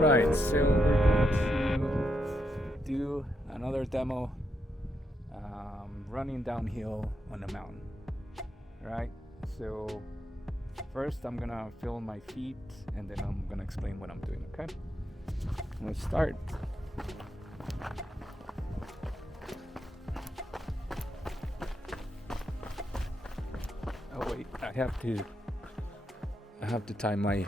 Right, so we're going to do another demo running downhill on a mountain. Right, so first I'm gonna feel my feet and then I'm gonna explain what I'm doing, okay? Let's start. Oh wait, I have to tie my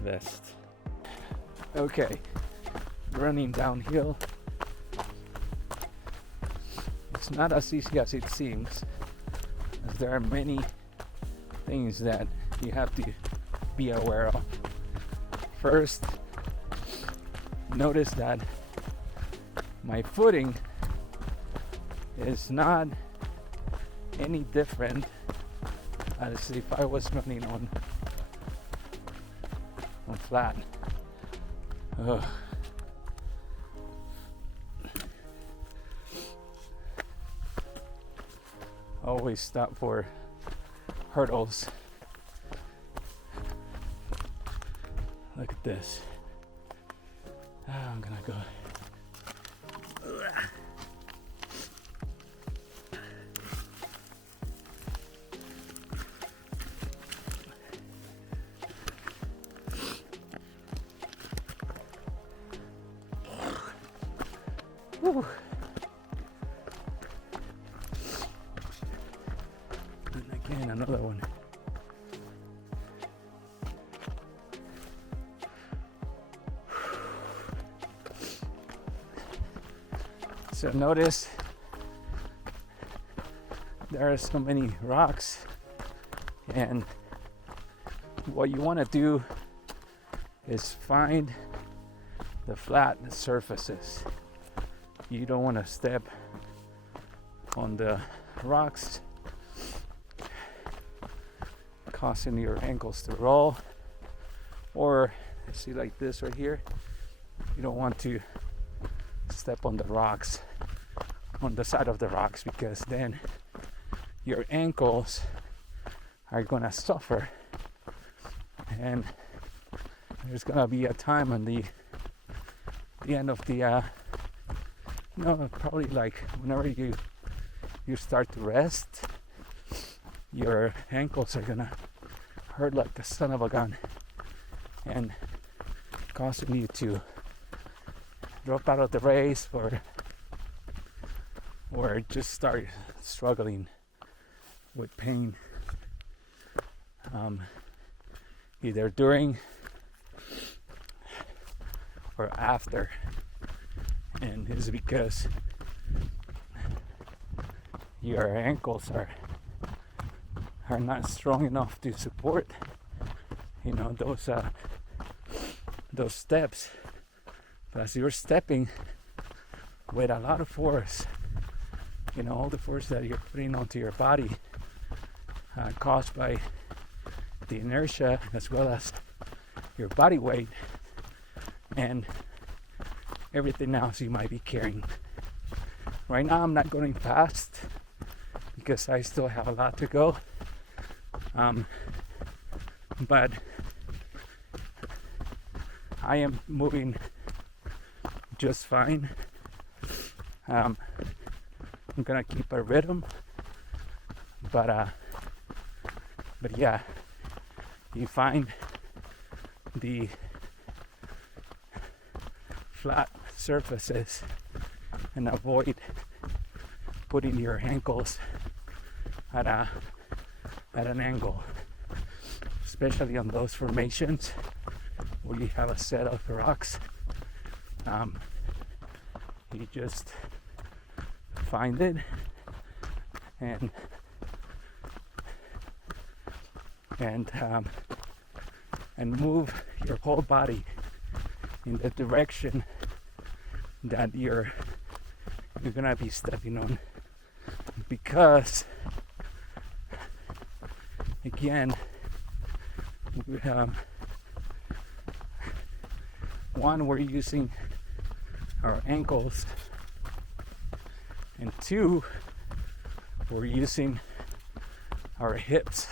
vest. Okay, running downhill. It's not as easy as it seems, as there are many things that you have to be aware of. First, notice that my footing is not any different as if I was running on flat. Ugh. Always stop for hurdles. Look at this. I'm gonna go. Whew. And again, another one. So notice there are so many rocks, and what you want to do is find the flat surfaces. You don't want to step on the rocks, causing your ankles to roll, or see like this right here, you don't want to step on the rocks, on the side of the rocks, because then your ankles are gonna suffer, and there's gonna be a time on the end of the probably like whenever you start to rest, your ankles are gonna hurt like the son of a gun and causing you to drop out of the race or just start struggling with pain, either during or after. And it's because your ankles are not strong enough to support, those steps. But as you're stepping with a lot of force, all the force that you're putting onto your body, caused by the inertia as well as your body weight and everything else you might be carrying. Right now I'm not going fast because I still have a lot to go, but I am moving just fine. I'm gonna keep a rhythm, but yeah, you find the flat surfaces and avoid putting your ankles at an angle, especially on those formations where you have a set of rocks. You just find it and move your whole body in the direction that you're gonna be stepping on, because again, one, we're using our ankles, and two, we're using our hips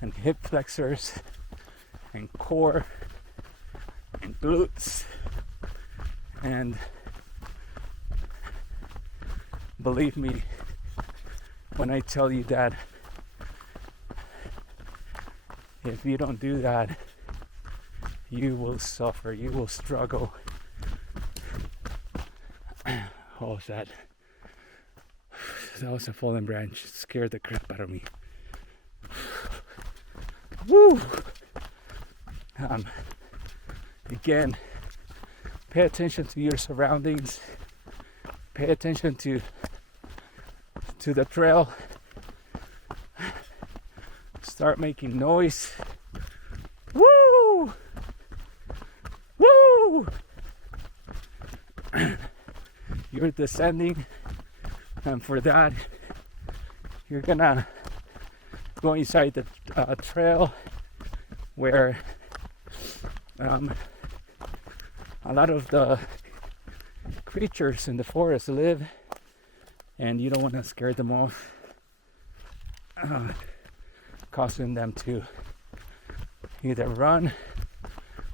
and hip flexors and core and glutes. And believe me when I tell you that if you don't do that, you will suffer, you will struggle. What was that? That was a fallen branch. It scared the crap out of me. Woo! Again, pay attention to your surroundings. Pay attention to the trail. Start making noise. Woo! Woo! You're descending, and for that, you're gonna go inside the trail where a lot of the creatures in the forest live, and you don't want to scare them off, causing them to either run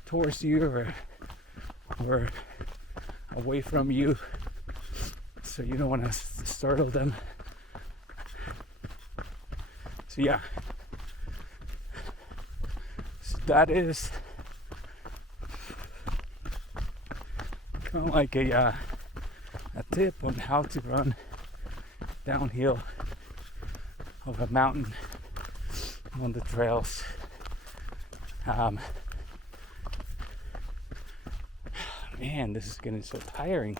towards you or away from you. So you don't want to startle them. So yeah, so that is kind of like a tip on how to run downhill of a mountain on the trails. Man, this is getting so tiring.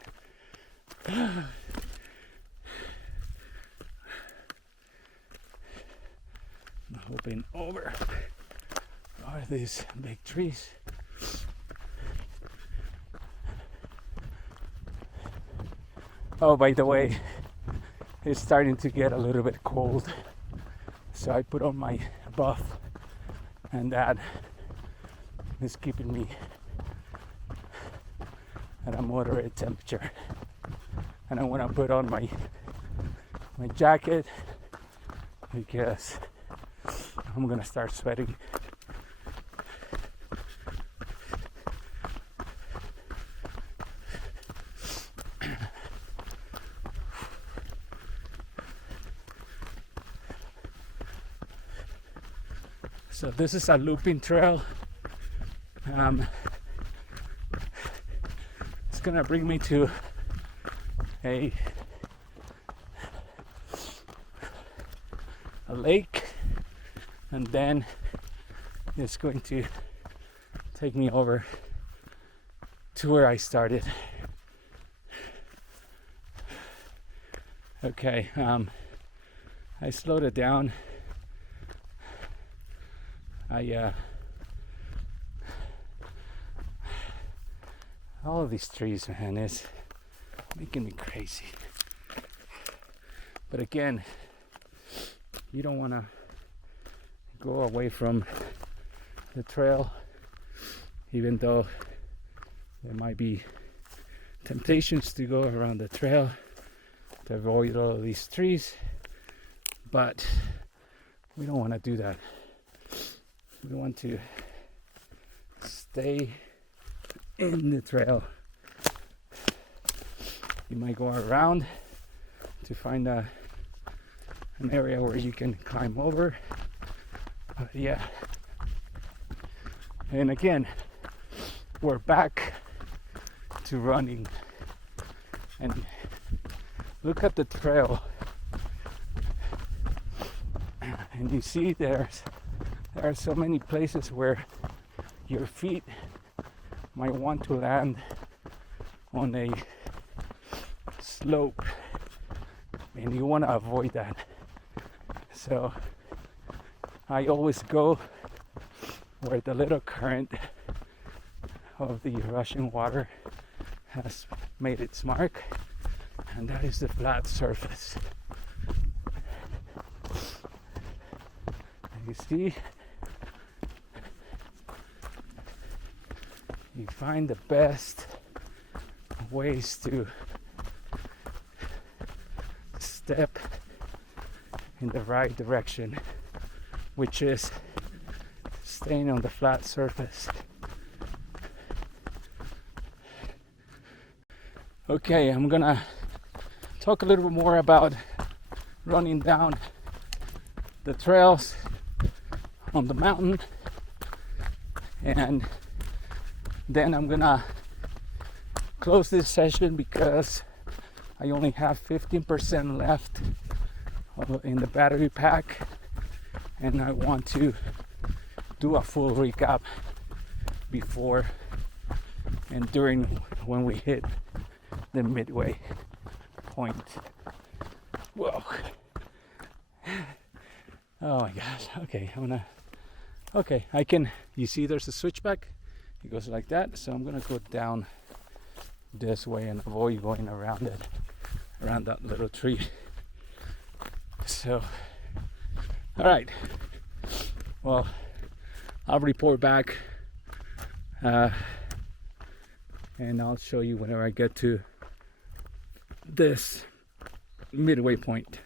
Hoping over are these big trees. Oh, by the way, it's starting to get a little bit cold, so I put on my buff, and that is keeping me at a moderate temperature. And I want to put on my jacket because I'm gonna start sweating. So this is a looping trail. It's gonna bring me to a lake, and then it's going to take me over to where I started. Okay, I slowed it down. All of these trees, man, is making me crazy. But again, you don't want to go away from the trail, even though there might be temptations to go around the trail to avoid all of these trees, but we don't want to do that. We want to stay in the trail. You might go around to find an area where you can climb over. Yeah. And again, we're back to running. And look at the trail. And you see there are so many places where your feet might want to land on a slope, and you want to avoid that. So I always go where the little current of the rushing water has made its mark, and that is the flat surface. And you see, you find the best ways to step in the right direction which is staying on the flat surface. Okay, I'm gonna talk a little bit more about running down the trails on the mountain, and then I'm gonna close this session because I only have 15% left in the battery pack, and I want to do a full recap before and during when we hit the midway point. Whoa. Oh my gosh. Okay, you see there's a switchback. It goes like that. So I'm gonna go down this way and avoid going around it, around that little tree. So, all right. Well, I'll report back and I'll show you whenever I get to this midway point.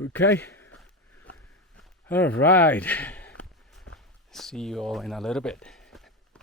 Okay. All right. See you all in a little bit.